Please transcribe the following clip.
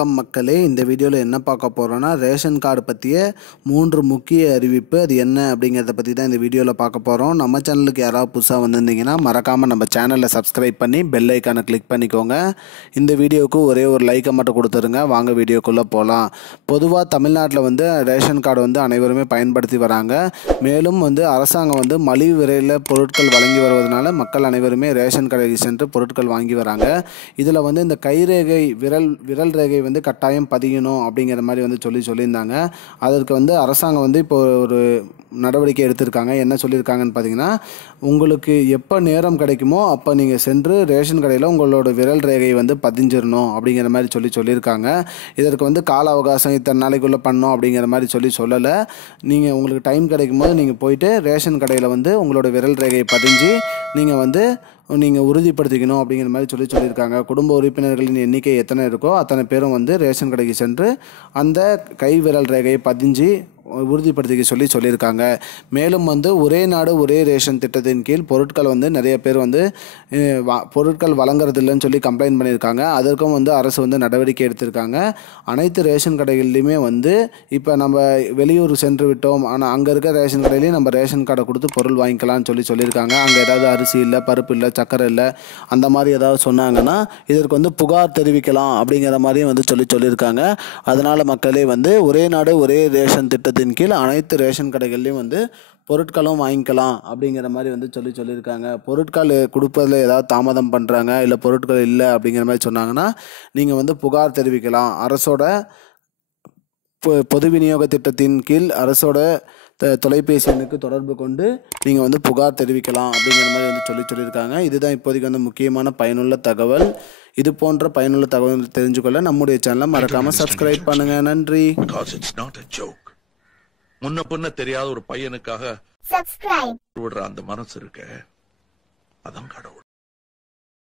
வணக்கம் மக்களே, இந்த வீடியோவில் என்ன பார்க்க போகிறோன்னா ரேஷன் கார்டு பற்றிய 3 முக்கிய அறிவிப்பு. அது என்ன அப்படிங்கிறத பற்றி தான் இந்த வீடியோவில் பார்க்க போகிறோம். நம்ம சேனலுக்கு யாராவது புதுசாக வந்திருந்தீங்கன்னா மறக்காமல் நம்ம சேனலை சப்ஸ்கிரைப் பண்ணி பெல் ஐக்கானை கிளிக் பண்ணிக்கோங்க. இந்த வீடியோவுக்கு ஒரே ஒரு லைக்கை மட்டும் கொடுத்துருங்க. வாங்க வீடியோக்குள்ளே போகலாம். பொதுவாக தமிழ்நாட்டில் ரேஷன் கார்டு அனைவருமே பயன்படுத்தி வராங்க. மேலும் அரசாங்கம் மலிவு விலையில் பொருட்கள் வழங்கி வருவதனால மக்கள் அனைவருமே ரேஷன் கடைக்கு சென்று பொருட்கள் வாங்கி வராங்க. இதில் இந்த கைரேகை விரல் ரேகை கட்டாயம் பதியணும் அப்படிங்கிற மாதிரி சொல்லியிருந்தாங்க. அதற்கு அரசாங்கம் இப்போ ஒரு நடவடிக்கை எடுத்திருக்காங்க. என்ன சொல்லியிருக்காங்கன்னு பார்த்தீங்கன்னா, உங்களுக்கு எப்போ நேரம் கிடைக்குமோ அப்போ நீங்கள் சென்று ரேஷன் கடையில் உங்களோட விரல் ரேகை பதிஞ்சிடணும் அப்படிங்கிற மாதிரி சொல்லியிருக்காங்க. இதற்கு கால அவகாசம் இத்தனை நாளைக்குள்ளே பண்ணோம் அப்படிங்கிற மாதிரி சொல்லலை. நீங்கள் உங்களுக்கு டைம் கிடைக்கும் போது நீங்கள் போயிட்டு ரேஷன் கடையில் உங்களோட விரல் ரேகையை பதிஞ்சு நீங்கள் உறுதிப்படுத்திக்கணும் அப்படிங்கிற மாதிரி சொல்லியிருக்காங்க. குடும்ப உறுப்பினர்களின் எண்ணிக்கை எத்தனை இருக்கோ அத்தனை பேரும் ரேஷன் கடைக்கு சென்று அந்த கை விரல் ரேகையை பதிஞ்சு உறுதிப்படுத்திக்க சொல்லியிருக்காங்க. மேலும் ஒரே நாடு ஒரே ரேஷன் திட்டத்தின் கீழ் பொருட்கள் நிறைய பேர் பொருட்கள் வழங்குறதில்லைன்னு சொல்லி கம்ப்ளைண்ட் பண்ணியிருக்காங்க. அதற்கும் அரசு நடவடிக்கை எடுத்திருக்காங்க. அனைத்து ரேஷன் கடைகள்லையுமே இப்போ நம்ம வெளியூர் சென்று விட்டோம், ஆனால் அங்கே இருக்க ரேஷன் கடையிலையும் நம்ம ரேஷன் கார்டை கொடுத்து பொருள் வாங்கிக்கலாம்னு சொல்லியிருக்காங்க. அங்கே ஏதாவது அரிசி இல்லை, பருப்பு இல்லை, சக்கரை இல்லை, அந்த மாதிரி ஏதாவது சொன்னாங்கன்னா இதற்கு புகார் தெரிவிக்கலாம் அப்படிங்கிற மாதிரியும் சொல்லியிருக்காங்க. அதனால் மக்களே ஒரே நாடு ஒரே ரேஷன் திட்டத்தின் கீழ் அனைத்து ரேஷன் கடைகள்லையும் பொருட்களும் வாங்கிக்கலாம் அப்படிங்கிற மாதிரி சொல்லியிருக்காங்க. பொருட்கள் கொடுப்பதில் ஏதாவது தாமதம் பண்ணுறாங்க, இல்லை பொருட்கள் இல்லை அப்படிங்கிற மாதிரி சொன்னாங்கன்னா நீங்கள் புகார் தெரிவிக்கலாம். அரசோட பொது விநியோக திட்டத்தின் கீழ் அரசோட தொலைபேசி எண்ணுக்கு தொடர்பு கொண்டு நீங்கள் புகார் தெரிவிக்கலாம் அப்படிங்கிற மாதிரி சொல்லியிருக்காங்க. இதுதான் இப்போதைக்கு முக்கியமான பயனுள்ள தகவல். இது போன்ற பயனுள்ள தகவல் தெரிஞ்சுக்கொள்ள நம்முடைய சேனலை மறக்காமல் சப்ஸ்கிரைப் பண்ணுங்கள். நன்றி. முன்ன பின்ன தெரியாத ஒரு பையனுக்காக விடுற அந்த மனசு இருக்க, அதான் கடவுள்.